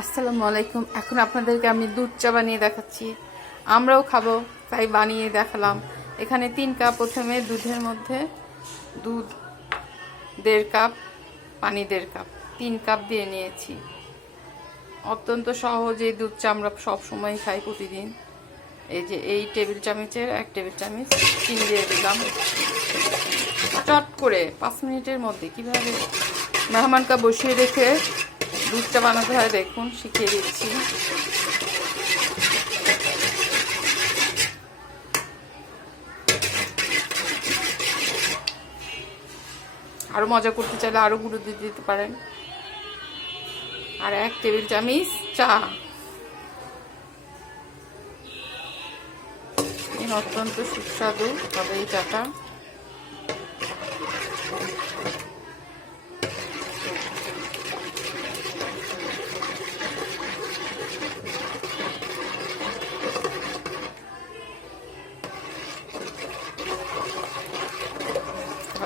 আসসালামু আলাইকুম। এখন আপনাদেরকে আমি দুধ চা বানিয়ে দেখাচ্ছি। আমরাও খাবো, তাই বানিয়ে দেখালাম। এখানে 3 কাপ প্রথমে দুধের মধ্যে দুধ 1.5 কাপ, পানি 1.5 কাপ, 3 কাপ দিয়ে নিয়েছি। অত্যন্ত সহজ এই দুধ চা, আমরা সব সময় খাই প্রতিদিন। এই যে এই টেবিল চামচের 1 টেবিল চামচ চিনি দিয়ে দিলাম। চট করে 5 মিনিটের মধ্যে কিভাবে মেহমানকে বসিয়ে রেখে দুধটা বানাতে হয় দেখুন, শিখিয়ে দিচ্ছি। আরো মজা করতে চাইলে আরো গুঁড়ো দুধ দিতে পারেন। আর 1 টেবিল চামচ চা। অত্যন্ত সুস্বাদু হবে এই চাটা।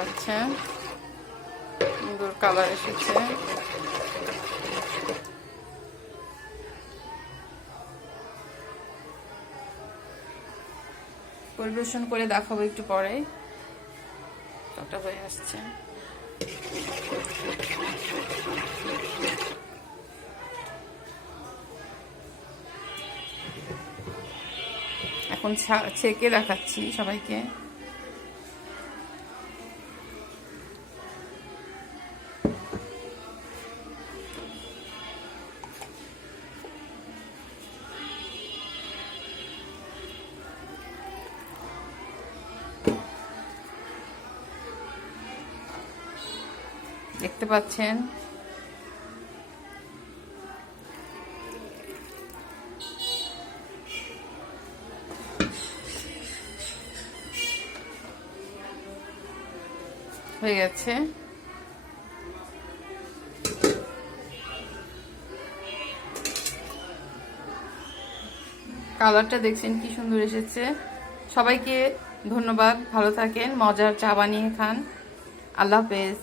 আচ্ছা, সুন্দর কালার এসেছে। পরিবেশন করে দেখাবো একটু পরে। চাটা হয়ে আসছে। এখন ছেঁকে দেখাচ্ছি সবাইকে। দেখতে পাচ্ছেন হয়ে গেছে। কালারটা দেখছেন কি সুন্দর এসেছে। সবাইকে ধন্যবাদ, ভালো থাকেন, মজার চা বানিয়ে খান। আল্লাহ হাফেজ।